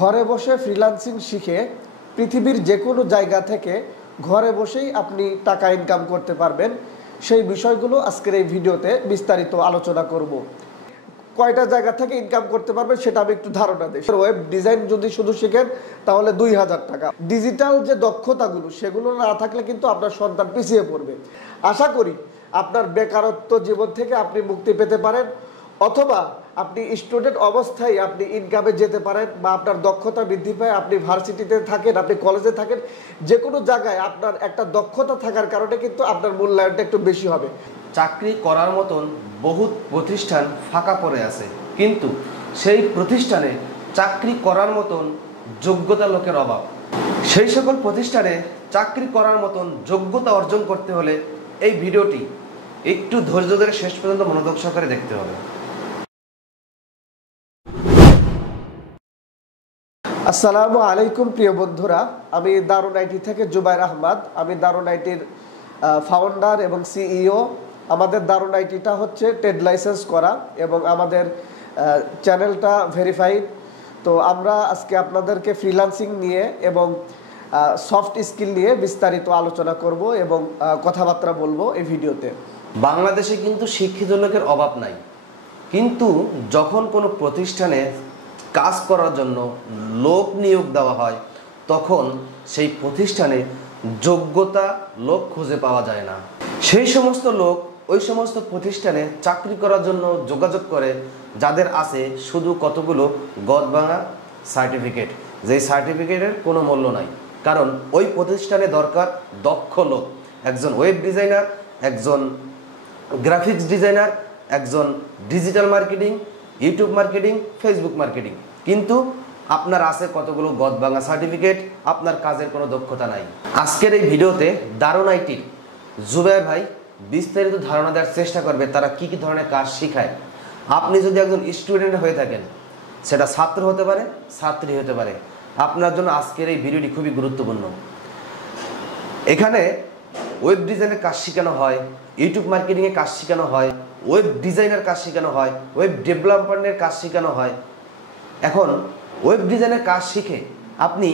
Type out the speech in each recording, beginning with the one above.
ঘরে বসে ফ্রিল্যান্সিং শিখে পৃথিবীর যে কোনো জায়গা থেকে ঘরে বসেই আপনি টাকা ইনকাম করতে পারবেন। সেই বিষয়গুলো আজকের এই ভিডিওতে বিস্তারিত আলোচনা করব। কয়টা জায়গা থেকে ইনকাম করতে পারবেন সেটা আমি একটু ধারণা দিই। ওয়েব ডিজাইন যদি শুধু শিখেন তাহলে 2000 টাকা। ডিজিটাল যে দক্ষতাগুলো সেগুলো না থাকলে কিন্তু আপনার সন্তান পিছিয়ে পড়বে। আশা করি আপনার বেকারত্ব জীবন থেকে আপনি মুক্তি পেতে পারেন, অথবা আপনি স্টুডেন্ট অবস্থায় আপনি ইনকামে যেতে পারেন, বা আপনার দক্ষতা বৃদ্ধি পায়। আপনি ভার্সিটিতে থাকেন, আপনি কলেজে থাকেন, যে কোনো জায়গায় আপনার একটা দক্ষতা থাকার কারণে কিন্তু আপনার মূল্যায়নটা একটু বেশি হবে। চাকরি করার মতন বহুত প্রতিষ্ঠান ফাঁকা পড়ে আছে, কিন্তু সেই প্রতিষ্ঠানে চাকরি করার মতন যোগ্যতা লোকের অভাব। সেই সকল প্রতিষ্ঠানে চাকরি করার মতন যোগ্যতা অর্জন করতে হলে এই ভিডিওটি একটু ধৈর্য ধরে শেষ পর্যন্ত মনোযোগ সহকারে দেখতে হবে। আসসালামু আলাইকুম প্রিয় বন্ধুরা, আমি দারুন আইটি থেকে জুবাইর আহমদ। আমি দারুন আইটির ফাউন্ডার এবং সিইও। আমাদের দারুন আইটিটা হচ্ছে ট্রেড লাইসেন্স করা এবং আমাদের চ্যানেলটা ভেরিফাইড। তো আমরা আজকে আপনাদেরকে ফ্রিল্যান্সিং নিয়ে এবং সফট স্কিল নিয়ে বিস্তারিত আলোচনা করব এবং কথাবার্তা বলবো এই ভিডিওতে। বাংলাদেশে কিন্তু শিক্ষিত লোকের অভাব নাই, কিন্তু যখন কোনো প্রতিষ্ঠানে কাজ করার জন্য লোক নিয়োগ দেওয়া হয় তখন সেই প্রতিষ্ঠানে যোগ্যতা লোক খুঁজে পাওয়া যায় না। সেই সমস্ত লোক ওই সমস্ত প্রতিষ্ঠানে চাকরি করার জন্য যোগাযোগ করে যাদের আছে শুধু কতগুলো গদভাঙা সার্টিফিকেট, যেই সার্টিফিকেটের কোনো মূল্য নাই। কারণ ওই প্রতিষ্ঠানে দরকার দক্ষ লোক, একজন ওয়েব ডিজাইনার, একজন গ্রাফিক্স ডিজাইনার, একজন digital marketing, YouTube marketing, Facebook marketing. কিন্তু আপনার আছে কতগুলো গদভাঙা সার্টিফিকেট, আপনার কাজের কোনো দক্ষতা নাই। আজকের এই ভিডিওতে দারুন আইটির জুবাইর ভাই বিস্তারিত ধারণা দেওয়ার চেষ্টা করবে তারা কি কি ধরনের কাজ শিখায়। আপনি যদি একজন স্টুডেন্ট হয়ে থাকেন, সেটা ছাত্র হতে পারে, ছাত্রী হতে পারে, আপনার জন্য আজকের এই ভিডিওটি খুবই গুরুত্বপূর্ণ। এখানে ওয়েব ডিজাইনের কাজ শেখানো হয়, ইউটিউব মার্কেটিংয়ের কাজ শেখানো হয়, ওয়েব ডিজাইনের কাজ শেখানো হয়, ওয়েব ডেভেলপমেন্টের কাজ শেখানো হয়। এখন ওয়েব ডিজাইনের কাজ শিখে আপনি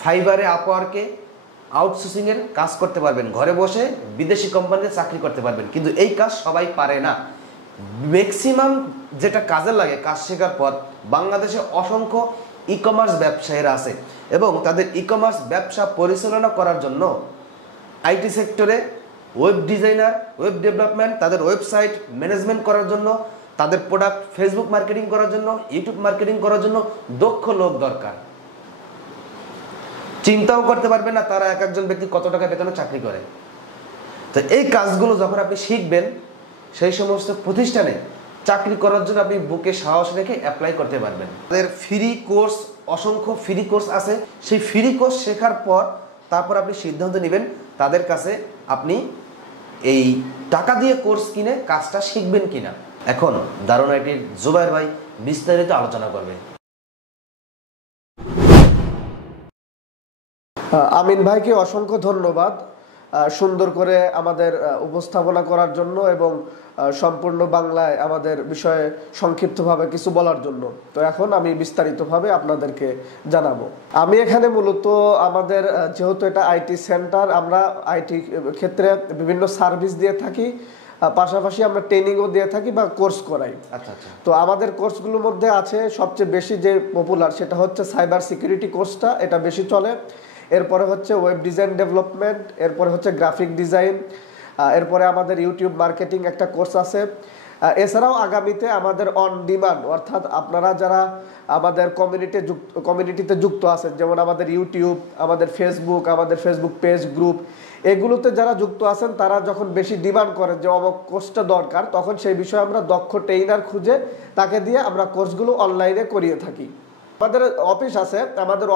ফাইবারে, আপওয়ার্কে আউটসোর্সিংয়ের কাজ করতে পারবেন, ঘরে বসে বিদেশি কোম্পানিতে চাকরি করতে পারবেন। কিন্তু এই কাজ সবাই পারে না। ম্যাক্সিমাম যেটা কাজে লাগে কাজ শেখার পর, বাংলাদেশে অসংখ্য ই কমার্স ব্যবসায়ীরা আছে এবং তাদের ই কমার্স ব্যবসা পরিচালনা করার জন্য আইটি সেক্টরে ওয়েব ডিজাইনার, ওয়েব ডেভেলপমেন্ট, তাদের ওয়েবসাইট ম্যানেজমেন্ট করার জন্য, তাদের প্রোডাক্ট ফেসবুক মার্কেটিং করার জন্য, ইউটিউব মার্কেটিং করার জন্য দক্ষ লোক দরকার। চিন্তাও করতে পারবেন না তারা এক একজন ব্যক্তি কত টাকা বেতনে চাকরি করে। তো এই কাজগুলো যখন আপনি শিখবেন, সেই সমস্ত প্রতিষ্ঠানে চাকরি করার জন্য আপনি বুকে সাহস রেখে অ্যাপ্লাই করতে পারবেন। তাদের ফ্রি কোর্স, অসংখ্য ফ্রি কোর্স আছে। সেই ফ্রি কোর্স শেখার পর তারপর আপনি সিদ্ধান্ত নেবেন তাদের কাছে আপনি এই টাকা দিয়ে কোর্স কিনে কাজটা শিখবেন কিনা। এখন দারুন আইটির জুবাইর ভাই বিস্তারিত আলোচনা করবে। আমিন ভাইকে অসংখ্য ধন্যবাদ সুন্দর করে আমাদের উপস্থাপনা করার জন্য এবং সম্পূর্ণ বাংলায় আমাদের বিষয়ে সংক্ষিপ্তভাবে কিছু বলার জন্য। তো এখন আমি বিস্তারিতভাবে আপনাদেরকে জানাবো। আমি এখানে মূলত আমাদের যেহেতু এটা আইটি সেন্টার, আমরা আইটি ক্ষেত্রে বিভিন্ন সার্ভিস দিয়ে থাকি, পাশাপাশি আমরা ট্রেনিংও দিয়ে থাকি বা কোর্স করাই। আচ্ছা আচ্ছা। তো আমাদের কোর্সগুলোর মধ্যে আছে সবচেয়ে বেশি যে পপুলার সেটা হচ্ছে সাইবার সিকিউরিটি কোর্সটা, এটা বেশি চলে। এরপরে হচ্ছে ওয়েব ডিজাইন ডেভেলপমেন্ট, এরপরে হচ্ছে গ্রাফিক ডিজাইন, এরপরে আমাদের ইউটিউব মার্কেটিং একটা কোর্স আছে। এছাড়াও আগামীতে আমাদের অন ডিমান্ড, অর্থাৎ আপনারা যারা আমাদের কমিউনিটিতে যুক্ত আছেন, যেমন আমাদের ইউটিউব, আমাদের ফেসবুক পেজ, গ্রুপ, এগুলোতে যারা যুক্ত আছেন তারা যখন বেশি ডিমান্ড করেন যে অমুক কোর্সটা দরকার, তখন সেই বিষয়ে আমরা দক্ষ ট্রেইনার খুঁজে তাকে দিয়ে আমরা কোর্সগুলো অনলাইনে করিয়ে থাকি। আমাদের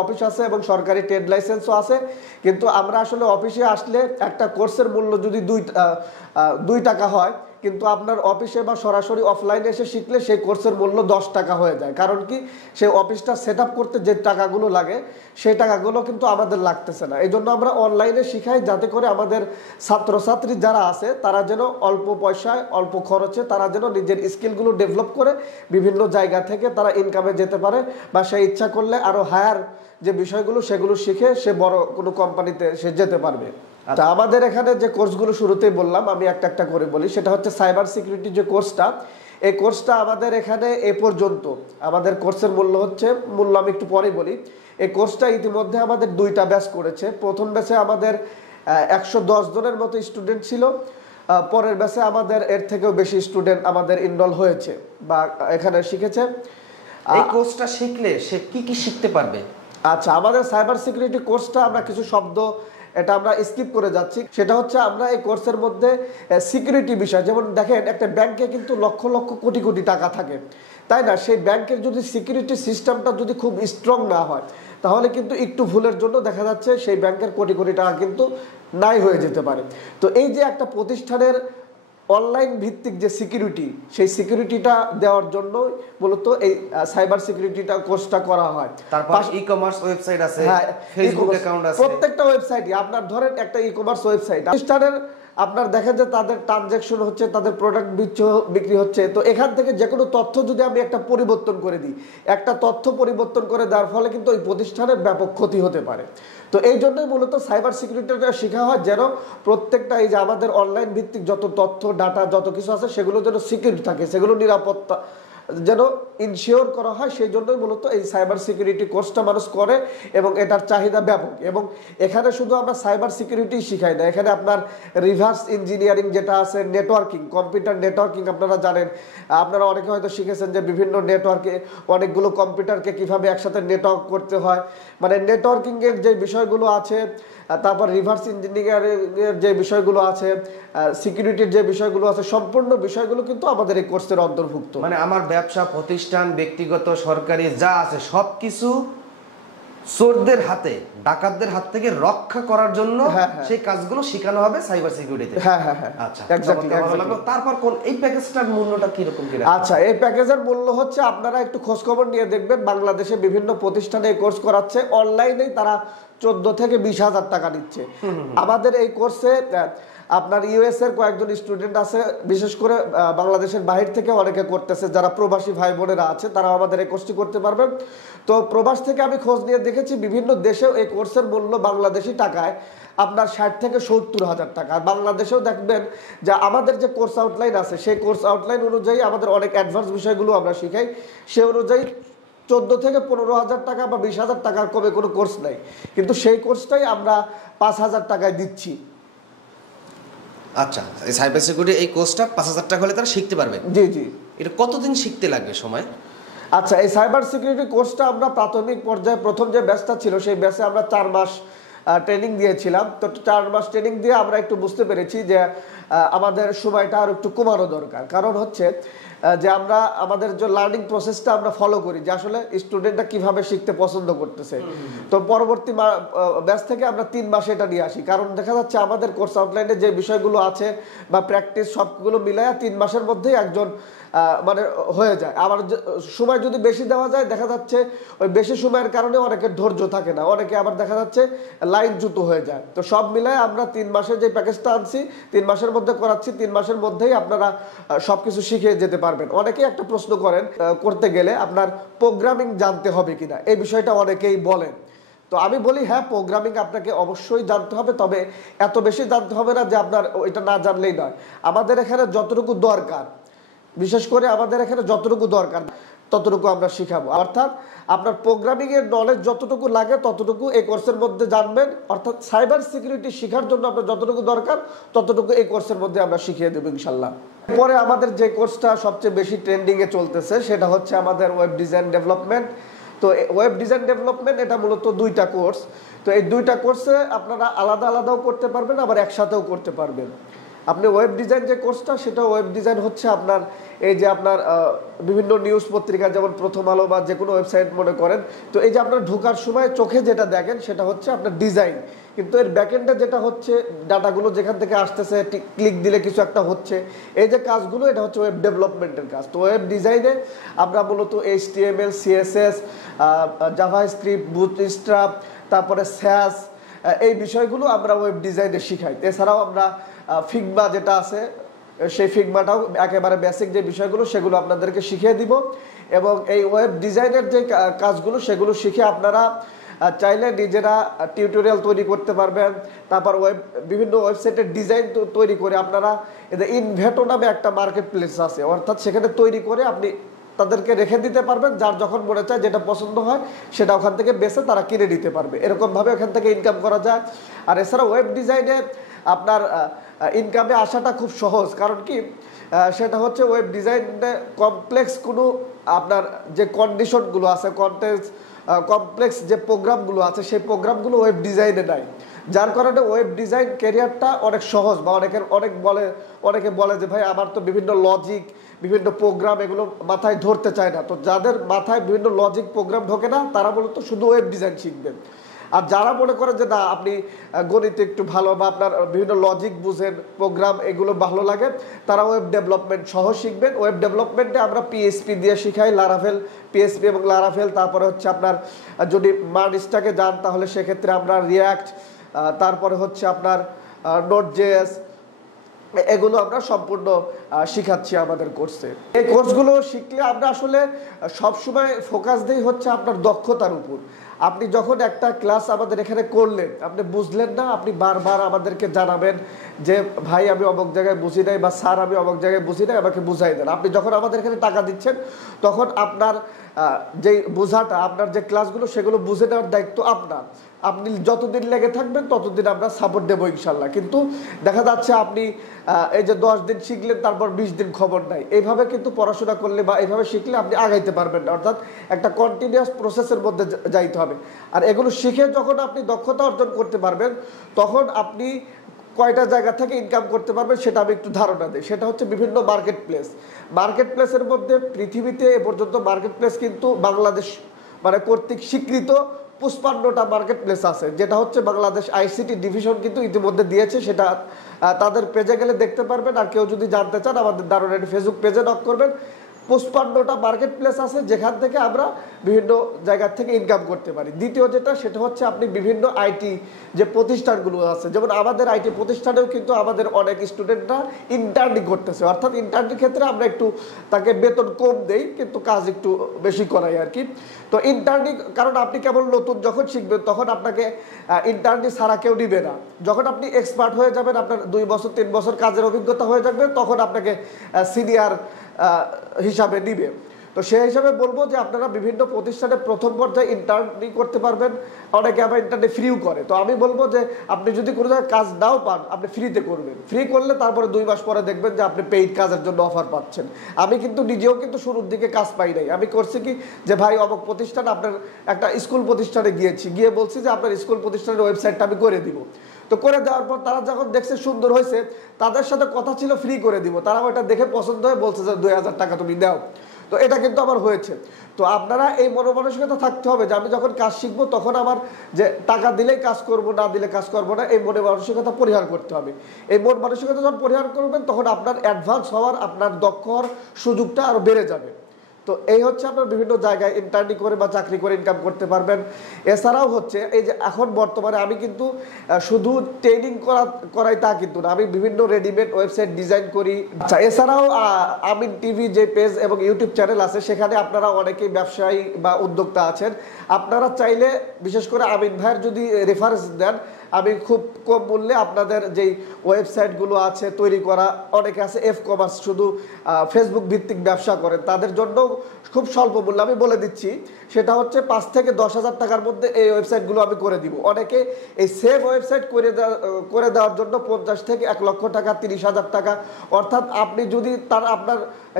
অফিস আছে এবং সরকারি ট্রেড লাইসেন্সও আছে। কিন্তু আমরা আসলে অফিসে আসলে একটা কোর্সের মূল্য যদি 2 টাকা হয়, কিন্তু আপনার অফিসে বা সরাসরি অফলাইনে এসে শিখলে সেই কোর্সের মূল্য 10 টাকা হয়ে যায়। কারণ কি, সেই অফিসটা সেট আপ করতে যে টাকাগুলো লাগে সেই টাকাগুলো কিন্তু আমাদের লাগতেছে না। এই জন্য আমরা অনলাইনে শিখাই, যাতে করে আমাদের ছাত্রছাত্রী যারা আছে তারা যেন অল্প পয়সায় অল্প খরচে তারা যেন নিজের স্কিলগুলো ডেভেলপ করে বিভিন্ন জায়গা থেকে তারা ইনকামে যেতে পারে, বা সে ইচ্ছা করলে আরো হায়ার যে বিষয়গুলো সেগুলো শিখে সে বড় কোনো কোম্পানিতে সে যেতে পারবে। আচ্ছা, আমাদের এখানে যে কোর্সগুলো শুরুতেই বললাম, আমি একটা একটা করে বলি। সেটা হচ্ছে সাইবার সিকিউরিটি যে কোর্সটা, এই কোর্সটা আমাদের এখানে এ পর্যন্ত আমাদের কোর্সের মূল্য আমি একটু পরেই বলি। এই কোর্সটা ইতিমধ্যে আমাদের 2টা ব্যাচ করেছে। প্রথম ব্যাচে আমাদের 110 জনের মতো স্টুডেন্ট ছিল। পরের ব্যাচে আমাদের এর থেকেও বেশি স্টুডেন্ট আমাদের ইনরোল হয়েছে বা এখানে শিখেছে। এই কোর্সটা শিখলে সে কি কি শিখতে পারবে? আচ্ছা, আমাদের সাইবার সিকিউরিটি কোর্সটা আমরা কিছু শব্দ এটা আমরা স্কিপ করে যাচ্ছি। সেটা হচ্ছে আমরা এই কোর্সের মধ্যে সিকিউরিটি বিষয়, যেমন দেখেন একটা ব্যাংকে কিন্তু লক্ষ লক্ষ কোটি কোটি টাকা থাকে, তাই না? সেই ব্যাংকের যদি সিকিউরিটি সিস্টেমটা যদি খুব স্ট্রং না হয়, তাহলে কিন্তু একটু ভুলের জন্য দেখা যাচ্ছে সেই ব্যাংকের কোটি কোটি টাকা কিন্তু নাই হয়ে যেতে পারে। তো এই যে একটা প্রতিষ্ঠানের অনলাইন ভিত্তিক যে সিকিউরিটি, সেই সিকিউরিটিটা দেওয়ার জন্য মূলত এই সাইবার সিকিউরিটিটা কোর্সটা করা হয়। তারপর ই-কমার্স ওয়েবসাইট আছে, হ্যাঁ, ফেসবুক অ্যাকাউন্ট আছে, প্রত্যেকটা ওয়েবসাইটই আপনার ধরেন একটা ই-কমার্স ওয়েবসাইট, প্রতিষ্ঠানের আপনার দেখেন যে তাদের ট্রানজ্যাকশন হচ্ছে, তাদের প্রোডাক্ট বিক্রি হচ্ছে। তো এখান থেকে যে কোনো তথ্য যদি আমি একটা পরিবর্তন করে দিই, একটা তথ্য পরিবর্তন করে দেওয়ার ফলে কিন্তু ওই প্রতিষ্ঠানের ব্যাপক ক্ষতি হতে পারে। তো এই জন্যই মূলত সাইবার সিকিউরিটিটা শেখা হয়, যেন প্রত্যেকটা এই যে আমাদের অনলাইন ভিত্তিক যত তথ্য ডাটা যত কিছু আছে সেগুলো যেন সিকিউর থাকে, সেগুলো নিরাপত্তা যেন ইনশিওর করা হয়। সেই জন্যই মূলত এই সাইবার সিকিউরিটি কোর্সটা মানুষ করে এবং এটার চাহিদা ব্যাপক। এবং এখানে শুধু আমরা সাইবার সিকিউরিটি শিখাই না, এখানে আপনার রিভার্স ইঞ্জিনিয়ারিং যেটা আছে, নেটওয়ার্কিং, কম্পিউটার নেটওয়ার্কিং আপনারা জানেন, আপনারা অনেকে হয়তো শিখেছেন যে বিভিন্ন নেটওয়ার্কে অনেকগুলো কম্পিউটারকে কিভাবে একসাথে নেটওয়ার্ক করতে হয়, মানে নেটওয়ার্কিংয়ের যে বিষয়গুলো আছে, তারপর রিভার্স ইঞ্জিনিয়ারিংয়ের যে বিষয়গুলো আছে, সিকিউরিটির যে বিষয়গুলো আছে, সম্পূর্ণ বিষয়গুলো কিন্তু আমাদের এই কোর্সের অন্তর্ভুক্ত। মানে আমার ব্যবসা প্রতিষ্ঠান, ব্যক্তিগত, সরকারি যা আছে সবকিছু চোরদের হাতে, ডাকাতদের হাত থেকে রক্ষা করার জন্য সেই কাজগুলো শেখানো হবে সাইবার সিকিউরিটিতে। হ্যাঁ হ্যাঁ হ্যাঁ, আচ্ছা, ভালো লাগলো। তারপর কোন এই প্যাকেজটার মূল্যটা কি রকম কি? আচ্ছা, এই প্যাকেজের মূল্য হচ্ছে, আপনারা একটু খোঁজ খবর নিয়ে দেখবেন, বাংলাদেশে বিভিন্ন প্রতিষ্ঠানে এই কোর্স করাচ্ছে, অনলাইনেই তারা 14 থেকে 20,000 টাকা নিচ্ছে। আমাদের এই কোর্সে আপনার ইউএস এর কয়েকজন স্টুডেন্ট আছে, বিশেষ করে বাংলাদেশের বাহির থেকে অনেকে করতেছে, যারা প্রবাসী ভাই বোনেরা আছে তারা আমাদের এই কোর্সটি করতে পারবেন। তো প্রবাস থেকে আমি খোঁজ নিয়ে দেখেছি বিভিন্ন দেশেও এই কোর্সের মূল্য বাংলাদেশি টাকায় আপনার 60 থেকে 70,000 টাকা। আর বাংলাদেশেও দেখবেন যে আমাদের যে কোর্স আউটলাইন আছে, সেই কোর্স আউটলাইন অনুযায়ী আমাদের অনেক অ্যাডভান্স বিষয়গুলো আমরা শিখাই, সে অনুযায়ী 14 থেকে 15,000 টাকা বা 20,000 টাকার কমে কোনো কোর্স নাই, কিন্তু সেই কোর্সটাই আমরা 5,000 টাকায় দিচ্ছি। আচ্ছা, এই সাইবার সিকিউরিটি এই কোর্সটা 5,000 টাকা হলে তারা শিখতে পারবে? জি জি। এটা কতদিন শিখতে লাগবে সময়? আচ্ছা, এই সাইবার সিকিউরিটি কোর্সটা আমরা প্রাথমিক পর্যায়ে প্রথম যে ব্যাচটা ছিল সেই ব্যাচে আমরা 4 মাস ট্রেনিং দিয়েছিলাম। তো 4 মাস ট্রেনিং দিয়ে আমরা একটু বুঝতে পেরেছি যে আমাদের সময়টা আর একটু কমানো দরকার। কারণ হচ্ছে যে আমরা আমাদের যে লার্নিং প্রসেসটা আমরা ফলো করি, যে আসলে স্টুডেন্টরা কিভাবে শিখতে পছন্দ করতেছে। তো পরবর্তী ব্যাচ থেকে আমরা 3 মাসে এটা নিয়ে আসি, কারণ দেখা যাচ্ছে আমাদের কোর্স আউটলাইনে যে বিষয়গুলো আছে বা প্র্যাকটিস সবগুলো মিলায়া 3 মাসের মধ্যেই একজন মানে হয়ে যায়। আবার সময় যদি বেশি দেওয়া যায়, দেখা যাচ্ছে ওই বেশি সময়ের কারণে অনেকের ধৈর্য থাকে না, অনেকে আবার দেখা যাচ্ছে লাইন জুতো হয়ে যায়। তো সব মিলায় আমরা 3 মাসের যে প্যাকেজটা আনছি, 3 মাসের মধ্যে করাচ্ছি, 3 মাসের মধ্যেই আপনারা সবকিছু শিখে যেতে পারবেন। অনেকেই একটা প্রশ্ন করেন, করতে গেলে আপনার প্রোগ্রামিং জানতে হবে কিনা, এই বিষয়টা অনেকেই বলেন। তো আমি বলি হ্যাঁ, প্রোগ্রামিং আপনাকে অবশ্যই জানতে হবে, তবে এত বেশি জানতে হবে না যে আপনার ওইটা না জানলেই নয়। আমাদের এখানে যতটুকু দরকার, বিশেষ করে আমাদের এখানে যতটুকু দরকার ততটুকু আমরা শিখাবো। অর্থাৎ আপনার প্রোগ্রামিং এর নলেজ যতটুকু লাগে ততটুকু এই কোর্সের মধ্যে জানবেন। অর্থাৎ সাইবার সিকিউরিটি শেখার জন্য আপনার যতটুকু দরকার ততটুকু এই কোর্সের মধ্যে আমরা শিখিয়ে দেবো ইনশাল্লাহ। পরে আমাদের যে কোর্সটা সবচেয়ে বেশি ট্রেন্ডিং এ চলতেছে সেটা হচ্ছে আমাদের ওয়েব ডিজাইন ডেভেলপমেন্ট। তো ওয়েব ডিজাইন ডেভেলপমেন্ট এটা মূলত 2টা কোর্স। তো এই 2টা কোর্সে আপনারা আলাদা আলাদাও করতে পারবেন, আবার একসাথেও করতে পারবেন। আপনি ওয়েব ডিজাইন যে কোর্সটা, সেটা ওয়েব ডিজাইন হচ্ছে আপনার এই যে আপনার বিভিন্ন নিউজ পত্রিকা যেমন প্রথম আলো বা যে কোনো ওয়েবসাইট মনে করেন, তো এই যে আপনার ঢোকার সময় চোখে যেটা দেখেন সেটা হচ্ছে আপনার ডিজাইন, কিন্তু এর ব্যাকএন্ডে যেটা হচ্ছে ডাটাগুলো যেখান থেকে আসতেছে, ক্লিক দিলে কিছু একটা হচ্ছে, এই যে কাজগুলো এটা হচ্ছে ওয়েব ডেভেলপমেন্টের কাজ। তো ওয়েব ডিজাইনে আমরা মূলত HTML, CSS, জাভাস্ক্রিপ্ট, বুটস্ট্র্যাপ, তারপরে স্যাস, এই বিষয়গুলো আমরা ওয়েব ডিজাইনে শিখাই। এছাড়াও আমরা ফিগমা যেটা আছে, সেই ফিগমাটাও একেবারে বেসিক যে বিষয়গুলো সেগুলো আপনাদেরকে শিখিয়ে দিব। এবং এই ওয়েব ডিজাইনের যে কাজগুলো সেগুলো শিখে আপনারা চাইলে নিজেরা টিউটোরিয়াল তৈরি করতে পারবেন। তারপর বিভিন্ন ওয়েবসাইটের ডিজাইন তৈরি করে আপনারা এদের ইনভেটো নামে একটা মার্কেট প্লেস আছে, অর্থাৎ সেখানে তৈরি করে আপনি তাদেরকে রেখে দিতে পারবেন, যার যখন মনে চায় যেটা পছন্দ হয় সেটা ওখান থেকে বেছে তারা কিনে নিতে পারবে। এরকমভাবে ওখান থেকে ইনকাম করা যায়। আর এছাড়া ওয়েব ডিজাইনে আপনার ইনকামে আসাটা খুব সহজ, কারণ কি সেটা হচ্ছে ওয়েব ডিজাইনে কমপ্লেক্স কোনো আপনার যে কন্ডিশনগুলো আছে, কমপ্লেক্স যে প্রোগ্রামগুলো আছে সেই প্রোগ্রামগুলো ওয়েব ডিজাইনে নাই, যার কারণে ওয়েব ডিজাইন ক্যারিয়ারটা অনেক সহজ। বা অনেকে বলে যে ভাই আমার তো বিভিন্ন লজিক, বিভিন্ন প্রোগ্রাম এগুলো মাথায় ধরতে চায় না। তো যাদের মাথায় বিভিন্ন লজিক প্রোগ্রাম ঢোকে না তারা মূলত শুধু ওয়েব ডিজাইন শিখবেন। আর যারা মনে করেন যে না আপনি গণিতে একটু ভালো বা আপনার বিভিন্ন লজিক বুঝেন, প্রোগ্রাম এগুলো ভালো লাগে, তারা ওয়েব ডেভেলপমেন্ট সহ শিখবেন। ওয়েব ডেভেলপমেন্টে আমরা PHP দিয়ে শিখাই, লারাভেল, PHP এবং লারাভেল। তারপরে হচ্ছে আপনার যদি মার্ডিস্টাকে যান তাহলে সেক্ষেত্রে আমরা রিয়াক্ট, তারপরে হচ্ছে আপনার নোট.js, এগুলো আমরা সম্পূর্ণ শিখাচ্ছি আমাদের কোর্সে। এই কোর্সগুলো শিখলে আমরা আসলে সবসময় ফোকাস দিই হচ্ছে আপনার দক্ষতার উপর। আপনি যখন একটা ক্লাস আমাদের এখানে করলেন, আপনি বুঝলেন না, আপনি বারবার আমাদেরকে জানাবেন যে ভাই আমি অমুক জায়গায় বুঝি নাই, বা স্যার আমি অমুক জায়গায় বুঝি নাই, আমাকে বুঝাই দেন। আপনি যখন আমাদের এখানে টাকা দিচ্ছেন তখন আপনার যে বোঝাটা, আপনার যে ক্লাসগুলো সেগুলো বুঝে নেওয়ার দায়িত্ব আপনার। আপনি যতদিন লেগে থাকবেন ততদিন আমরা সাপোর্ট দেবো ইনশাল্লাহ। কিন্তু দেখা যাচ্ছে আপনি এই যে 10 দিন শিখলেন তারপর 20 দিন খবর নাই, এইভাবে কিন্তু পড়াশোনা করলে বা এইভাবে শিখলে আপনি আগাইতে পারবেন না। অর্থাৎ একটা কন্টিনিউয়াস প্রসেসের মধ্যে যাইতে হবে। আর এগুলো শিখে যখন আপনি দক্ষতা অর্জন করতে পারবেন তখন আপনি কয়টা জায়গা থেকে ইনকাম করতে পারবেন সেটা আমি একটু ধারণা দিই। সেটা হচ্ছে বিভিন্ন মার্কেট প্লেসের মধ্যে পৃথিবীতে এ পর্যন্ত মার্কেট প্লেস কিন্তু বাংলাদেশ কর্তৃক স্বীকৃত 55টা মার্কেট প্লেস আছে, যেটা হচ্ছে বাংলাদেশ ICT ডিভিশন কিন্তু ইতিমধ্যে দিয়েছে। সেটা তাদের পেজে গেলে দেখতে পারবেন। আর কেউ যদি জানতে চান আমাদের দারুণ ফেসবুক পেজে নক করবেন। 55টা মার্কেট প্লেস আছে যেখান থেকে আমরা বিভিন্ন জায়গা থেকে ইনকাম করতে পারি। দ্বিতীয় সেটা হচ্ছে আপনি বিভিন্ন আইটি যে প্রতিষ্ঠানগুলো আছে, যেমন আমাদের আইটি প্রতিষ্ঠানেও কিন্তু আমাদের অনেক স্টুডেন্টরা ইন্টার্নি করতেছে। অর্থাৎ ইন্টার্নির ক্ষেত্রে আমরা একটু তাকে বেতন কম দেই কিন্তু কাজ একটু বেশি করাই আর কি। তো ইন্টার্নি, কারণ আপনি কেবল নতুন যখন শিখবেন তখন আপনাকে ইন্টার্নি ছাড়া কেউ নিবে না। যখন আপনি এক্সপার্ট হয়ে যাবেন, আপনার 2 বছর 3 বছর কাজের অভিজ্ঞতা হয়ে যাবে, তখন আপনাকে সিনিয়র হিসাবে নিবে। তো সেই হিসাবে বলবো যে আপনারা বিভিন্ন প্রতিষ্ঠানে প্রথম পর্যায়ে ইন্টার্নি করতে পারবেন। অনেকে আবার ইন্টার্নি ফ্রিও করে। তো আমি বলবো যে আপনি যদি কোনো জায়গায় কাজ নাও পান আপনি ফ্রিতে করবেন। ফ্রি করলে তারপরে 2 মাস পরে দেখবেন যে আপনি পেইড কাজের জন্য অফার পাচ্ছেন। আমি কিন্তু নিজেও কিন্তু শুরুর দিকে কাজ পাই নাই। আমি করছি কি যে ভাই অমুক প্রতিষ্ঠান, আপনার একটা স্কুল প্রতিষ্ঠানে গিয়ে বলছি যে আপনার স্কুল প্রতিষ্ঠানের ওয়েবসাইটটা আমি করে দিব। তো করে দেওয়ার পর তারা যখন দেখছে সুন্দর হয়েছে, তাদের সাথে কথা ছিল ফ্রি করে দিব। তারা ওইটা দেখে পছন্দ হয়ে বলছে যে 2000 টাকা তুমি দাও। তো এটা কিন্তু আমার হয়েছে। তো আপনারা এই মনোমানসিকতা থাকতে হবে যে আমি যখন কাজ শিখবো তখন আমার যে টাকা দিলেই কাজ করব, না দিলে কাজ করবো না, এই মনে মানসিকতা পরিহার করতে হবে। এই মন মানসিকতা যখন পরিহার করবেন তখন আপনার অ্যাডভান্স হওয়ার, আপনার দক্ষ হওয়ার সুযোগটা আরও বেড়ে যাবে। তো এই হচ্ছে আপনার বিভিন্ন জায়গায় ইন্টার্নি করে বা চাকরি করে ইনকাম করতে পারবেন। এছাড়াও হচ্ছে এই যে এখন বর্তমানে আমি কিন্তু শুধু ট্রেনিং করাই তা কিন্তু না, আমি বিভিন্ন রেডিমেড ওয়েবসাইট ডিজাইন করি। এছাড়াও আমিন টিভি যে পেজ এবং ইউটিউব চ্যানেল আছে সেখানে আপনারা অনেকেই ব্যবসায়ী বা উদ্যোক্তা আছেন। আপনারা চাইলে বিশেষ করে আমিন ভাইয়ের যদি রেফারেন্স দেন, আমি খুব কম মূল্যে আপনাদের যেই ওয়েবসাইটগুলো আছে তৈরি করা, অনেকে আছে কমার্স শুধু ফেসবুক ভিত্তিক ব্যবসা করেন, তাদের জন্য খুব স্বল্প মূল্যে আমি বলে দিচ্ছি, সেটা হচ্ছে 5 থেকে 10,000 টাকার মধ্যে এই ওয়েবসাইটগুলো আমি করে দিব। অনেকে এই সেম ওয়েবসাইট করে দেওয়ার জন্য 50 থেকে 1 লক্ষ টাকা, 30,000 টাকা, অর্থাৎ আপনি যদি আপনার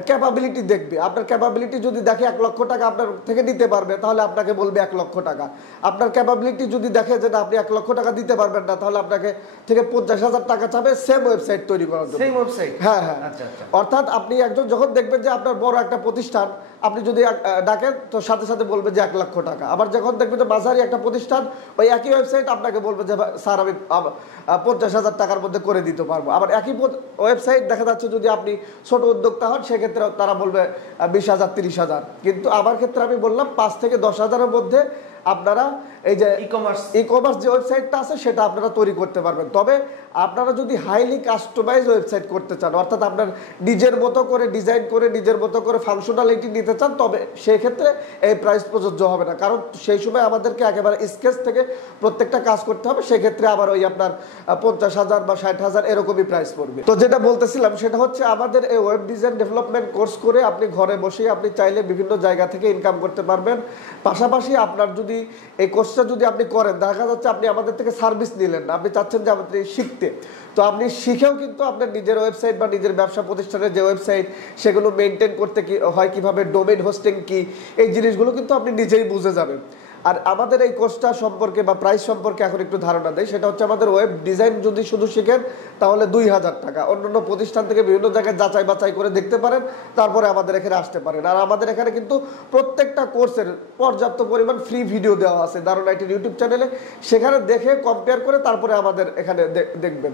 ক্যাপাবিলিটি দেখবে, আপনার ক্যাপাবিলিটি যদি দেখে 1 লক্ষ টাকা আপনার থেকে নিতে পারবে, তাহলে আপনাকে বলবে 1 লক্ষ টাকা। আপনার ক্যাপাবিলিটি যদি দেখে যে না আপনি 1 লক্ষ টাকা দিতে পারবেন না, তাহলে আপনাকে থেকে 50,000 টাকা চাবে সেম ওয়েবসাইট তৈরি করার জন্য। Same website? হ্যাঁ হ্যাঁ। আচ্ছা আচ্ছা। অর্থাৎ আপনি একজন যখন দেখবেন যে আপনার বড় একটা প্রতিষ্ঠান, আপনি যদি ডাকেন তো সাথে সাথে বলবে যে 1 লক্ষ টাকা। আবার যখন দেখবেন যে মাঝারি একটা প্রতিষ্ঠান, ওই একই ওয়েবসাইট আপনাকে বলবে যে স্যার আমি 50,000 টাকার মধ্যে করে দিতে পারবো। আবার একই ওয়েবসাইট দেখা যাচ্ছে যদি আপনি ছোট উদ্যোক্তা হন, সেক্ষেত্রে তারা বলবে 20,000 30,000। কিন্তু আমার ক্ষেত্রে আমি বললাম 5 থেকে 10,000-এর মধ্যে আপনারা এই যে ই-কমার্স যে ওয়েবসাইটটা আছে সেটা আপনারা তৈরি করতে পারবেন। তবে আপনারা যদি হাইলি কাস্টমাইজ ওয়েবসাইট করতে চান, অর্থাৎ আপনার নিজের মতো করে ডিজাইন করে নিজের মতো করে ফাংশনালিটি নিতে চান, তবে সেই ক্ষেত্রে এই প্রাইস প্রযোজ্য হবে না, কারণ সেই সময় আমাদেরকে একেবারে স্কেচ থেকে প্রত্যেকটা কাজ করতে হবে। সেক্ষেত্রে আবার ওই আপনার 50,000 বা 60,000 এরকমই প্রাইস পড়বে। তো যেটা বলতেছিলাম সেটা হচ্ছে আমাদের এই ওয়েব ডিজাইন ডেভেলপমেন্ট কোর্স করে আপনি ঘরে বসেই আপনি চাইলে বিভিন্ন জায়গা থেকে ইনকাম করতে পারবেন। পাশাপাশি আপনার যদি এই কোর্সটা যদি আপনি করেন, দেখা যাচ্ছে আপনি আমাদের থেকে সার্ভিস নিলেন না, আপনি চাচ্ছেন যে আমাদের শিখতে, তো আপনি শিখেও কিন্তু আপনার নিজের ওয়েবসাইট বা নিজের ব্যবসা প্রতিষ্ঠানের যে ওয়েবসাইট সেগুলো মেনটেন করতে কি হয়, কিভাবে ডোমেইন হোস্টিং কি, এই জিনিসগুলো কিন্তু আপনি নিজেই বুঝে যাবেন। আর আমাদের এই কোর্সটা সম্পর্কে বা প্রাইস সম্পর্কে এখন একটু ধারণা দেয়, সেটা হচ্ছে আমাদের ওয়েব ডিজাইন যদি শুধু শিখেন তাহলে 2,000 টাকা। অন্যান্য প্রতিষ্ঠান থেকে বিভিন্ন জায়গায় যাচাই বাছাই করে দেখতে পারেন, তারপরে আমাদের এখানে আসতে পারেন। আর আমাদের এখানে কিন্তু প্রত্যেকটা কোর্সের পর্যাপ্ত পরিমাণ ফ্রি ভিডিও দেওয়া আছে দারুন আইটির ইউটিউব চ্যানেলে, সেখানে দেখে কম্পেয়ার করে তারপরে আমাদের এখানে দেখবেন।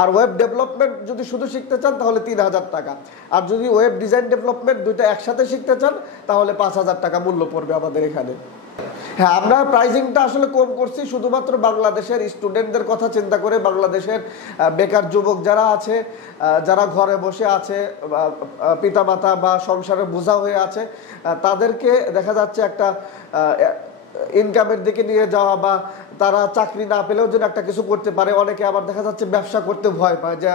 আর ওয়েব ডেভেলপমেন্ট যদি শুধু শিখতে চান তাহলে 3,000 টাকা, আর যদি ওয়েব ডিজাইন ডেভেলপমেন্ট দুইটা একসাথে শিখতে চান তাহলে 5,000 টাকা মূল্য পড়বে আমাদের এখানে। হ্যাঁ, আমরা প্রাইজিংটা আসলে কম করছি শুধুমাত্র বাংলাদেশের স্টুডেন্টদের কথা চিন্তা করে। বাংলাদেশের বেকার যুবক যারা আছে, যারা ঘরে বসে আছে, পিতামাতা বা সংসারে বোঝা হয়ে আছে, তাদেরকে দেখা যাচ্ছে একটা ইনকামের দিকে নিয়ে যাওয়া, বা তারা চাকরি না পেলেও যেন একটা কিছু করতে পারে। অনেকে আবার দেখা যাচ্ছে ব্যবসা করতে ভয় পায় যে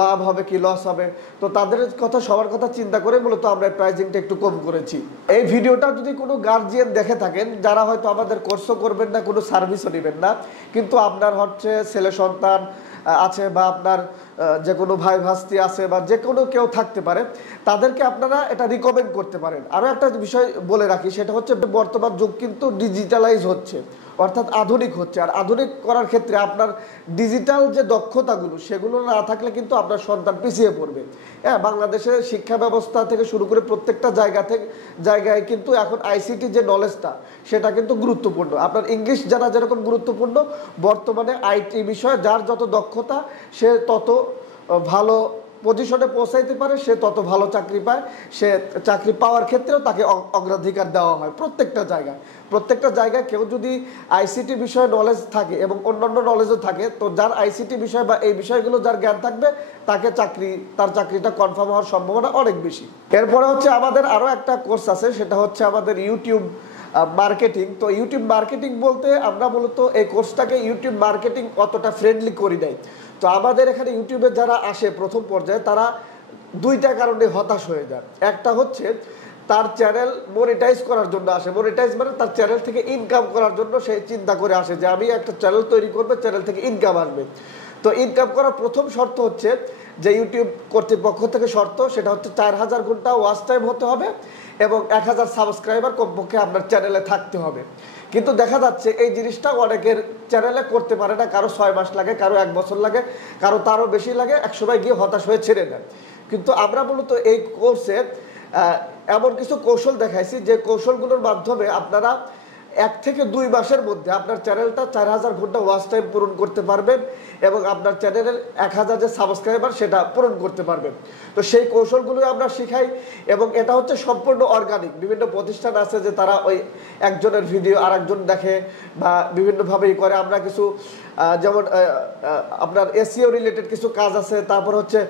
লাভ হবে কি লস হবে, তো তাদের কথা সবার কথা চিন্তা করে মূলত আমরা প্রাইজিংটা একটু কম করেছি। এই ভিডিওটা যদি কোনো গার্জিয়ান দেখে থাকেন, যারা হয়তো আমাদের কোর্সও করবেন না, কোনো সার্ভিসও নেবেন না, কিন্তু আপনার হচ্ছে ছেলে সন্তান আছে বা আপনার যে কোনো ভাই ভাস্তি আছে বা যে কোনো কেউ থাকতে পারে, তাদেরকে আপনারা এটা রিকমেন্ড করতে পারেন। আরও একটা বিষয় বলে রাখি, সেটা হচ্ছে বর্তমান যুগ কিন্তু ডিজিটালাইজ হচ্ছে, অর্থাৎ আধুনিক হচ্ছে। আর আধুনিক করার ক্ষেত্রে আপনার ডিজিটাল যে দক্ষতাগুলো সেগুলো না থাকলে কিন্তু আপনার সন্তান পিছিয়ে পড়বে। হ্যাঁ, বাংলাদেশের শিক্ষা ব্যবস্থা থেকে শুরু করে প্রত্যেকটা জায়গায় কিন্তু এখন আইসিটি যে নলেজটা সেটা কিন্তু গুরুত্বপূর্ণ। আপনার ইংলিশ জানা যেরকম গুরুত্বপূর্ণ, বর্তমানে আইটি বিষয়ে যার যত দক্ষতা সে তত ভালো পজিশনে পৌঁছাইতে পারে, সে তত ভালো চাকরি পায়। সে চাকরি পাওয়ার ক্ষেত্রেও তাকে অগ্রাধিকার দেওয়া হয় প্রত্যেকটা জায়গায়। কেউ যদি আইসিটি বিষয়ে নলেজ থাকে এবং অন্যান্য নলেজও থাকে, তো যার আইসিটি বিষয় বা এই বিষয়গুলো যার জ্ঞান থাকবে তাকে তার চাকরিটা কনফার্ম হওয়ার সম্ভাবনা অনেক বেশি। এরপরে হচ্ছে আমাদের আরও একটা কোর্স আছে, সেটা হচ্ছে আমাদের ইউটিউব মার্কেটিং। তো ইউটিউব মার্কেটিং বলতে আমরা মূলত এই কোর্সটাকে ইউটিউব মার্কেটিং অতটা ফ্রেন্ডলি করি নাই। তো আমাদের এখানে ইউটিউবে যারা আসে প্রথম পর্যায়ে, তারা দুইটা কারণে হতাশ হয়ে যায়। একটা হচ্ছে তার চ্যানেল মনিটাইজ করার জন্য আসে, মনিটাইজ মানে তার চ্যানেল থেকে ইনকাম করার জন্য সে চিন্তা করে আসে যে আমি একটা চ্যানেল তৈরি করবো, চ্যানেল থেকে ইনকাম আসবে। তো ইনকাম করার প্রথম শর্ত হচ্ছে যে ইউটিউব কর্তৃপক্ষ থেকে শর্ত, সেটা হচ্ছে 4,000 ঘন্টা ওয়াচ টাইম হতে হবে এবং 1,000 সাবস্ক্রাইবার কমপক্ষে আপনার চ্যানেলে থাকতে হবে। কিন্তু দেখা যাচ্ছে এই জিনিসটা অনেকের চ্যানেলে করতে পারে না, কারো 6 মাস লাগে, কারো 1 বছর লাগে, কারো তারও বেশি লাগে, একসময় গিয়ে হতাশ হয়ে ছেড়ে দেয়। কিন্তু আমরা মূলত এই কোর্সে এমন কিছু কৌশল দেখাইছি যে কৌশলগুলোর মাধ্যমে আপনারা 1 থেকে 2 মাসের মধ্যে আপনার চ্যানেলটা 4,000 ঘন্টা ওয়াচ টাইম পূরণ করতে পারবেন এবং আপনার চ্যানেলের 1,000 যে সাবস্ক্রাইবার সেটা পূরণ করতে পারবেন। তো সেই কৌশলগুলো আমরা শিখাই এবং এটা হচ্ছে সম্পূর্ণ অর্গানিক। বিভিন্ন প্রতিষ্ঠান আছে যে তারা ওই একজনের ভিডিও আর একজন দেখে বা বিভিন্নভাবেই করে। আমরা কিছু যেমন আপনার এসইও রিলেটেড কিছু কাজ আছে, তারপর হচ্ছে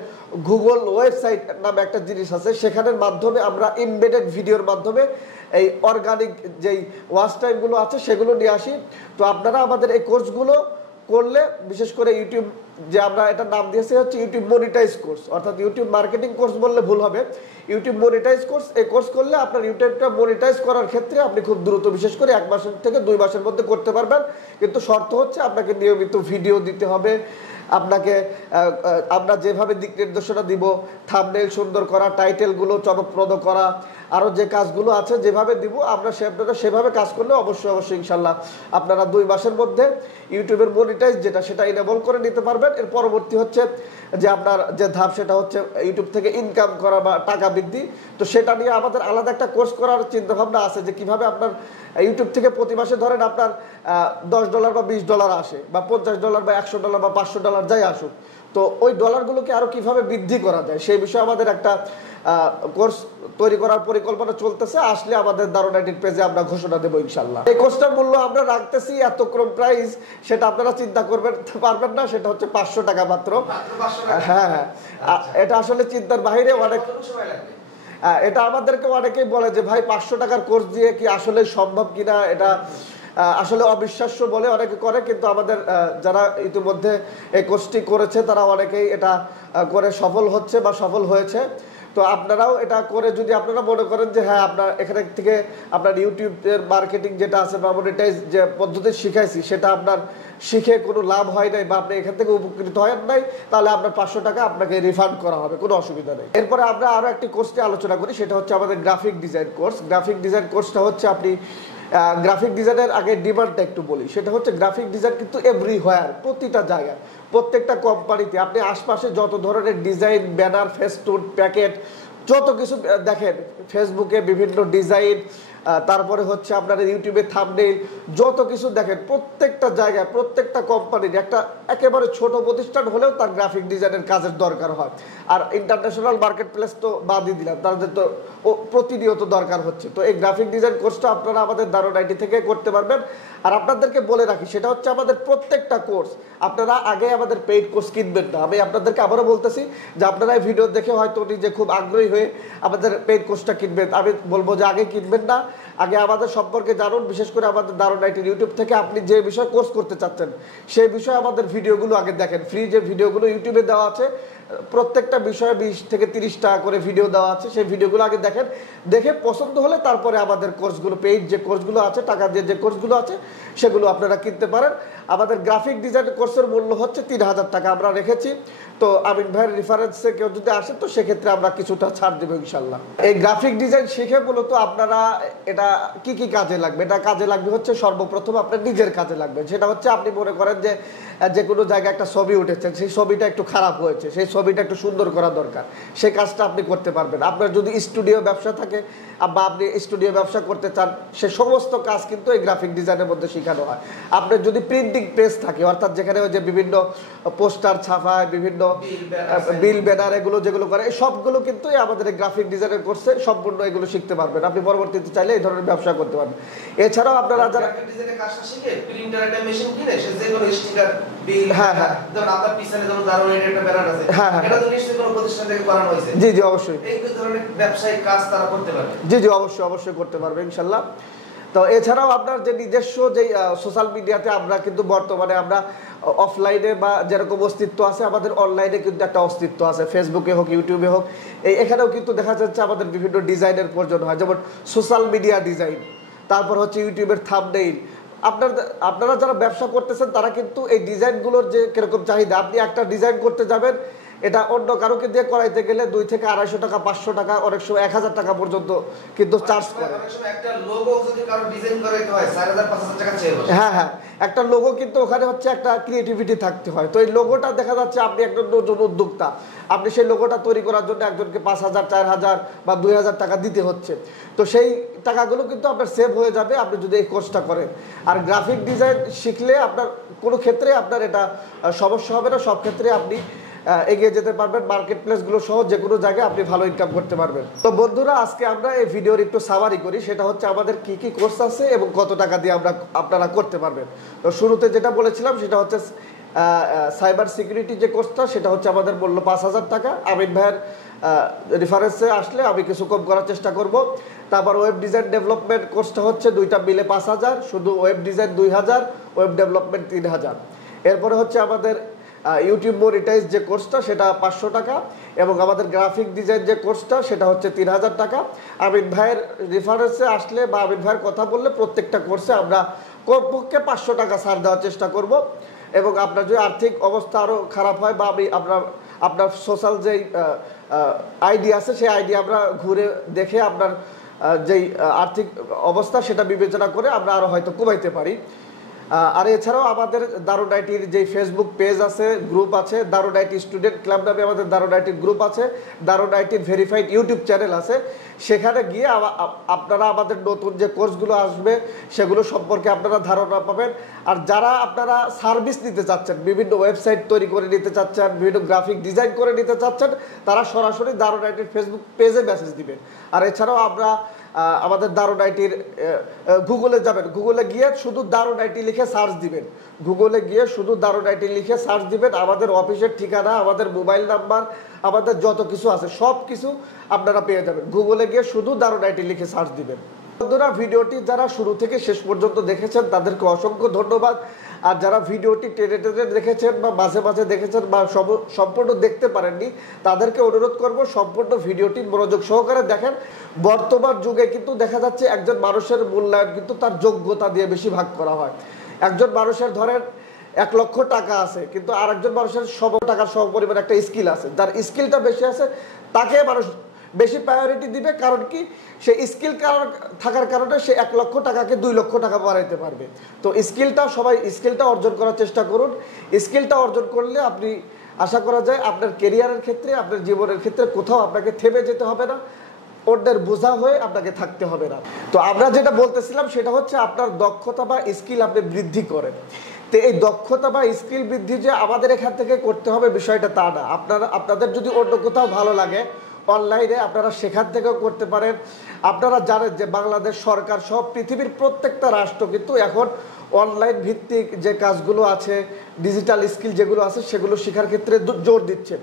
গুগল ওয়েবসাইট নামে একটা জিনিস আছে, সেখানের মাধ্যমে আমরা এমবেডেড ভিডিওর মাধ্যমে এই অর্গানিক যেই ওয়াচ টাইমগুলো আছে সেগুলো নিয়ে আসি। তো আপনারা আমাদের এই কোর্সগুলো করলে, বিশেষ করে ইউটিউব যে আমরা এটা নাম দিয়েছি হচ্ছে ইউটিউব মনিটাইজ কোর্স, অর্থাৎ ইউটিউব মার্কেটিং কোর্স বললে ভুল হবে, ইউটিউব মনিটাইজ কোর্স। এই কোর্স করলে আপনার ইউটিউবটা মনিটাইজ করার ক্ষেত্রে আপনি খুব দ্রুত, বিশেষ করে 1 মাস থেকে 2 মাসের মধ্যে করতে পারবেন। কিন্তু শর্ত হচ্ছে আপনাকে নিয়মিত ভিডিও দিতে হবে, আপনাকে আমরা যেভাবে দিক নির্দেশনা দিব, থাম্বনেইল সুন্দর করা, টাইটেলগুলো চমকপ্রদ করা, আরও যে কাজগুলো আছে যেভাবে দিব আমরা সেভাবে কাজ করলে অবশ্যই ইনশাল্লাহ আপনারা 2 মাসের মধ্যে ইউটিউবের মনিটাইজ যেটা সেটা ইনেবল করে নিতে পারবেন। এর পরবর্তী হচ্ছে যে আপনার যে ধাপ, সেটা হচ্ছে ইউটিউব থেকে ইনকাম করা বা টাকা বৃদ্ধি। তো সেটা নিয়ে আমাদের আলাদা একটা কোর্স করার চিন্তাভাবনা আছে, যে কিভাবে আপনার ইউটিউব থেকে প্রতি মাসে ধরেন আপনার $10 বা $20 আসে, বা $50 বা $100 বা $500 যাই আসুক, তো ওই ডলারগুলোকে আরো কিভাবে বৃদ্ধি করা যায় সেই বিষয়ে আমাদের একটা কোর্স তৈরি করার পরিকল্পনা চলতেছে। আসলে আমাদের দারুন আইডির পেজে আমরা ঘোষণা দেবো ইনশাল্লাহ। এই কোর্সটার মূল্য আমরা রাখতেছি এত কম প্রাইস, সেটা আপনারা চিন্তা করবেন পারবেন না, সেটা হচ্ছে 500 টাকা মাত্র। হ্যাঁ, এটা আসলে চিন্তার বাইরে। অনেক এটা আমাদেরকে অনেকেই বলে যে ভাই 500 টাকার কোর্স দিয়ে কি আসলে সম্ভব কিনা, এটা আসলে অবিশ্বাস্য বলে অনেকে করে, কিন্তু আমাদের যারা ইতিমধ্যে এই কোর্সটি করেছে তারা অনেকেই এটা করে সফল হচ্ছে বা সফল হয়েছে। তো আপনারাও এটা করে যদি আপনারা মনে করেন যে হ্যাঁ আপনার এখানে থেকে আপনার ইউটিউবের মার্কেটিং যেটা আছে বা মনিটাইজ যে পদ্ধতি শিখাইছি সেটা আপনার শিখে কোনো লাভ হয় নাই বা আপনি এখান থেকে উপকৃত হয় নাই, তাহলে আপনার 500 টাকা আপনাকে রিফান্ড করা হবে, কোনো অসুবিধা নেই। এরপরে আমরা আরও একটি কোর্স নিয়ে আলোচনা করি, সেটা হচ্ছে আমাদের graphic design course. Graphic design কোর্সটা হচ্ছে আপনি গ্রাফিক ডিজাইনের আগে ডিমান্ডটা একটু বলি, সেটা হচ্ছে গ্রাফিক ডিজাইন কিন্তু এভরিহোয়ার, প্রতিটা জায়গায়, প্রত্যেকটা কোম্পানিতে আপনি আশপাশে যত ধরনের ডিজাইন, ব্যানার, ফেস্টুন, প্যাকেট, যত কিছু দেখেন, ফেসবুকে বিভিন্ন ডিজাইন, তারপরে হচ্ছে আপনার ইউটিউবে থাম্বনেইল, যত কিছু দেখেন প্রত্যেকটা জায়গায় প্রত্যেকটা কোম্পানির একটা একেবারে ছোট প্রতিষ্ঠান হলেও তার গ্রাফিক ডিজাইনের কাজের দরকার হয়। আর ইন্টারন্যাশনাল মার্কেট প্লেস তো বাদই দিলাম, তাদের তো প্রতিনিয়ত দরকার হচ্ছে। তো এই গ্রাফিক ডিজাইন কোর্সটা আপনারা আমাদের দারুন আইডি থেকে করতে পারবেন। আর আপনাদেরকে বলে রাখি, সেটা হচ্ছে আমাদের প্রত্যেকটা কোর্স আপনারা আগে আমাদের পেইড কোর্স কিনবেন না। আমি আপনাদেরকে আবারও বলতেছি যে আপনারা এই ভিডিও দেখে হয়তো নিজে খুব আগ্রহী হয়ে আমাদের পেইড কোর্সটা কিনবেন, আমি বলবো যে আগে কিনবেন না, আগে আমাদের সম্পর্কে জানুন। বিশেষ করে আমাদের দারুন আইটির ইউটিউব থেকে আপনি যে বিষয় কোর্স করতে চাচ্ছেন সেই বিষয়ে আমাদের ভিডিওগুলো আগে দেখেন। ফ্রি যে ভিডিওগুলো ইউটিউবে দেওয়া আছে, প্রত্যেকটা বিষয়ে 20 থেকে 30 টাকা করে ভিডিও দেওয়া আছে, সেই ভিডিওগুলো আগে দেখেন, দেখে পছন্দ হলে তারপরে আমাদের কোর্সগুলো, পেইড যে কোর্সগুলো আছে, টাকা দিয়ে যে কোর্সগুলো আছে সেগুলো আপনারা কিনতে পারেন। আমাদের গ্রাফিক ডিজাইন কোর্সের মূল্য হচ্ছে 3000 টাকা আমরা রেখেছি। তো আমিন ভাইয়ের রেফারেন্সে কেউ যদি আসে তো সেক্ষেত্রে আমরা কিছুটা ছাড় দেবো ইনশাল্লাহ। এই গ্রাফিক ডিজাইন শিখে মূলত আপনারা এটা কি কি কাজে লাগবে, এটা কাজে লাগবে হচ্ছে সর্বপ্রথম আপনার নিজের কাজে লাগবে। সেটা হচ্ছে আপনি মনে করেন যে কোনো জায়গায় একটা ছবি উঠেছেন, সেই ছবিটা একটু খারাপ হয়েছে, সেই ছবিটা একটু সুন্দর করা দরকার, সেই কাজটা আপনি করতে পারবেন। আপনার যদি স্টুডিও ব্যবসা থাকে বা আপনি স্টুডিও ব্যবসা করতে চান, সে সমস্ত কাজ কিন্তু এই গ্রাফিক ডিজাইনের মধ্যে শেখানো হয়। আপনার যদি প্রিন্টিং প্রেস থাকে, অর্থাৎ যেখানে ওই যে বিভিন্ন পোস্টার ছাপায়, বিভিন্ন বিল ব্যানার এগুলো যেগুলো করে, এই সবগুলো কিন্তু আমাদের এই গ্রাফিক ডিজাইনের কোর্সে সম্পূর্ণ এগুলো শিখতে পারবেন। আপনি পরবর্তীতে চাইলে এই ধরনের ব্যবসা করতে পারবেন। এছাড়াও আপনারা যারা জি জি অবশ্যই অবশ্যই করতে পারবে ইনশাল্লাহ। তো এছাড়াও আপনার যে নিজস্ব যে সোশ্যাল মিডিয়াতে আমরা কিন্তু বর্তমানে আমরা অফলাইনে বা যেরকম অস্তিত্ব আছে, আমাদের অনলাইনে কিন্তু একটা অস্তিত্ব আছে, ফেসবুকে হোক, ইউটিউবে হোক, এখানেও কিন্তু দেখা যাচ্ছে আমাদের বিভিন্ন ডিজাইনের প্রয়োজন হয়, যেমন সোশ্যাল মিডিয়া ডিজাইন, তারপর হচ্ছে ইউটিউবের থাম্বনেইল। আপনারা যারা ব্যবসা করতেছেন তারা কিন্তু এই ডিজাইনগুলোর যে কিরকম চাহিদা, আপনি একটা ডিজাইন করতে যাবেন, এটা অন্য কারোকে দিয়ে করাইতে গেলে 2 থেকে 250 টাকা, 500 টাকা, অনেক সময় 1000 টাকা পর্যন্ত কিন্তু চার্জ করে। হ্যাঁ হ্যাঁ, একটা লোগো কিন্তু ওখানে হচ্ছে একটা ক্রিয়েটিভিটি থাকতে হয়। তো এই লোগোটা দেখা যাচ্ছে আপনি একজন নতুন উদ্যোক্তা, আপনি সেই লোগোটা তৈরি করার জন্য একজনকে 5000, 4000 বা 2000 টাকা দিতে হচ্ছে। তো সেই টাকাগুলো কিন্তু আপনার সেভ হয়ে যাবে আপনি যদি এই কোর্সটা করেন। আর গ্রাফিক ডিজাইন শিখলে আপনার কোনো ক্ষেত্রে আপনার এটা সমস্যা হবে না, সব ক্ষেত্রে আপনি এগিয়ে যেতে পারবেন। মার্কেট প্লেসগুলো সহ যে কোনো জায়গায় আপনি ভালো ইনকাম করতে পারবেন। তো বন্ধুরা, আজকে আমরা এই ভিডিওর একটু সামারি করি, সেটা হচ্ছে আমাদের কি কি কোর্স আছে এবং কত টাকা দিয়ে আপনারা করতে পারবেন। তো শুরুতে যেটা বলেছিলাম সেটা হচ্ছে সাইবার সিকিউরিটি যে কোর্সটা, সেটা হচ্ছে আমাদের মূল্য 5000 টাকা। আমিন ভাইয়ের রেফারেন্সে আসলে আমি কিছু কম করার চেষ্টা করব। তারপর ওয়েব ডিজাইন ডেভেলপমেন্ট কোর্সটা হচ্ছে দুইটা মিলে 5000, শুধু ওয়েব ডিজাইন 2000, ওয়েব ডেভেলপমেন্ট 3000। এরপরে হচ্ছে আমাদের ইউটিউব মনিটাইজ যে কোর্সটা সেটা 500 টাকা, এবং আমাদের গ্রাফিক ডিজাইন যে কোর্সটা সেটা হচ্ছে 3000 টাকা। আমিন ভাইয়ের রেফারেন্সে আসলে বা আমিন ভাইয়ের কথা বললে প্রত্যেকটা কোর্সে আমরা কমপক্ষে 500 টাকা ছাড় দেওয়ার চেষ্টা করব। এবং আপনার যদি আর্থিক অবস্থা আরও খারাপ হয় বা আপনার সোশ্যাল যেই আইডি আছে সেই আইডি আমরা ঘুরে দেখে আপনার যেই আর্থিক অবস্থা সেটা বিবেচনা করে আমরা আরও হয়তো কমাইতে পারি। আর এছাড়াও আমাদের দারুন আইটির যে ফেসবুক পেজ আছে, গ্রুপ আছে, দারুন আইটি স্টুডেন্ট ক্লাব নামে আমাদের দারুন আইটির গ্রুপ আছে, দারুন আইটির ভেরিফাইড ইউটিউব চ্যানেল আছে। সেখানে গিয়ে আপনারা আমাদের নতুন যে কোর্সগুলো আসবে সেগুলো সম্পর্কে আপনারা ধারণা পাবেন। আর যারা আপনারা সার্ভিস নিতে চাচ্ছেন, বিভিন্ন ওয়েবসাইট তৈরি করে নিতে চাচ্ছেন, বিভিন্ন গ্রাফিক ডিজাইন করে নিতে চাচ্ছেন, তারা সরাসরি দারুন আইটির ফেসবুক পেজে মেসেজ দিবেন। আর এছাড়াও আমরা আমাদের দারুন আইটির গুগলে যাবেন, গুগলে গিয়ে শুধু দারুন আইটি লিখে সার্চ দিবেন, গুগলে গিয়ে শুধু দারুন আইটি লিখে সার্চ দিবেন। আমাদের অফিসের ঠিকানা, আমাদের মোবাইল নাম্বার, আমাদের যত কিছু আছে সব কিছু আপনারা পেয়ে যাবেন। গুগলে গিয়ে শুধু দারুন আইটি লিখে সার্চ দিবেন। বন্ধুরা, ভিডিওটি যারা শুরু থেকে শেষ পর্যন্ত দেখেছেন তাদেরকে অসংখ্য ধন্যবাদ। আর যারা ভিডিওটি টেনে টেনে দেখেছেন বা মাঝে মাঝে দেখেছেন বা সম্পূর্ণ দেখতে পারেননি, তাদেরকে অনুরোধ করব সম্পূর্ণ ভিডিওটি মনোযোগ সহকারে দেখেন। বর্তমান যুগে কিন্তু দেখা যাচ্ছে একজন মানুষের মূল্যায়ন কিন্তু তার যোগ্যতা দিয়ে বেশি ভাগ করা হয়। একজন মানুষের ধরেন 1 লক্ষ টাকা আছে, কিন্তু আর একজন মানুষের সব টাকার সমপরিমাণ একটা স্কিল আছে, যার স্কিলটা বেশি আছে তাকে মানুষ বেশি প্রায়োরিটি দিবে। কারণ কি, সে স্কিল থাকার কারণে সে 1 লক্ষ টাকাকে 2 লক্ষ টাকা বাড়াইতে পারবে। তো সবাই স্কিলটা অর্জন করার চেষ্টা করুন। স্কিলটা অর্জন করলে আপনি আশা করা যায় আপনার কেরিয়ারের ক্ষেত্রে, আপনার জীবনের ক্ষেত্রে কোথাও আপনাকে থেমে যেতে হবে না, অন্যের বোঝা হয়ে আপনাকে থাকতে হবে না। তো আমরা যেটা বলতেছিলাম সেটা হচ্ছে আপনার দক্ষতা বা স্কিল আপনি বৃদ্ধি করেন। তো এই দক্ষতা বা স্কিল বৃদ্ধি যে আমাদের এখান থেকে করতে হবে বিষয়টা তা না। আপনাদের যদি অন্য কোথাও ভালো লাগে অনলাইনে আপনারা সেখান থেকেও করতে পারেন। আপনারা জানেন যে বাংলাদেশ সরকার সহ পৃথিবীর প্রত্যেকটা রাষ্ট্র কিন্তু এখন অনলাইন ভিত্তিক যে কাজগুলো আছে, ডিজিটাল স্কিল যেগুলো আছে সেগুলো শেখার ক্ষেত্রে জোর দিচ্ছে।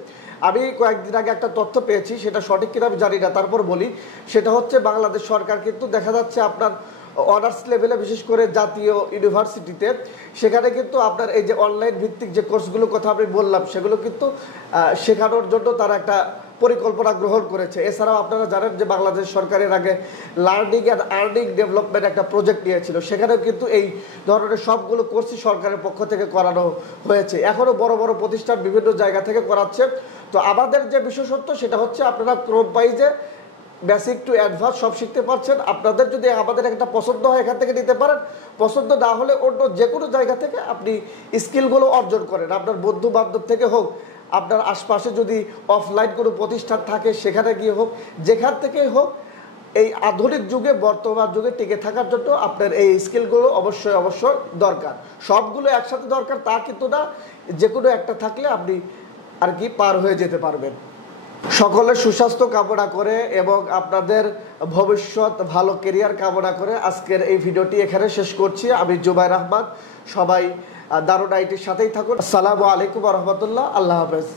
আমি কয়েকদিন আগে একটা তথ্য পেয়েছি, সেটা সঠিক কিনা আমি জানি না, তারপর বলি। সেটা হচ্ছে বাংলাদেশ সরকার কিন্তু দেখা যাচ্ছে আপনার অনার্স লেভেলে, বিশেষ করে জাতীয় ইউনিভার্সিটিতে, সেখানে কিন্তু আপনার এই যে অনলাইন ভিত্তিক যে কোর্সগুলোর কথা আমি বললাম সেগুলো কিন্তু শেখানোর জন্য তারা একটা পরিকল্পনা গ্রহণ করেছে। এছাড়াও আপনারা জানেন যে বাংলাদেশ সরকারের আগে লার্নিং অ্যান্ড আর্নিং ডেভেলপমেন্ট একটা প্রজেক্ট নিয়েছিল, সেখানেও কিন্তু এই ধরনের সবগুলো কোর্সই সরকারের পক্ষ থেকে করানো হয়েছে। এখনও বড় বড় প্রতিষ্ঠান বিভিন্ন জায়গা থেকে করাচ্ছে। তো আমাদের যে বিশেষত্ব সেটা হচ্ছে আপনারা ক্রম ওয়াইজে বেসিক টু অ্যাডভান্স সব শিখতে পারছেন। আপনাদের যদি আমাদের একটা পছন্দ হয় এখান থেকে নিতে পারেন, পছন্দ না হলে অন্য যে কোনো জায়গা থেকে আপনি স্কিলগুলো অর্জন করেন। আপনার বন্ধু বান্ধব থেকে হোক, আপনার আশপাশে যদি অফলাইন কোনো প্রতিষ্ঠান থাকে সেখানে গিয়ে হোক, যেখান থেকেই হোক, এই আধুনিক যুগে, বর্তমান যুগে টিকে থাকার জন্য আপনার এই স্কিলগুলো অবশ্যই দরকার। সবগুলো একসাথে দরকার তা কিন্তু না, যে কোনো একটা থাকলে আপনি আর কি পার হয়ে যেতে পারবেন। সকলের সুস্বাস্থ্য কামনা করে এবং আপনাদের ভবিষ্যৎ ভালো কেরিয়ার কামনা করে আজকের এই ভিডিওটি এখানে শেষ করছি। আমি জুবাইর আহমদ। সবাই দারুন আইটির সাথেই থাকুন। আসসালামু আলাইকুম ওয়া রাহমাতুল্লাহ। আল্লাহ হাফেজ।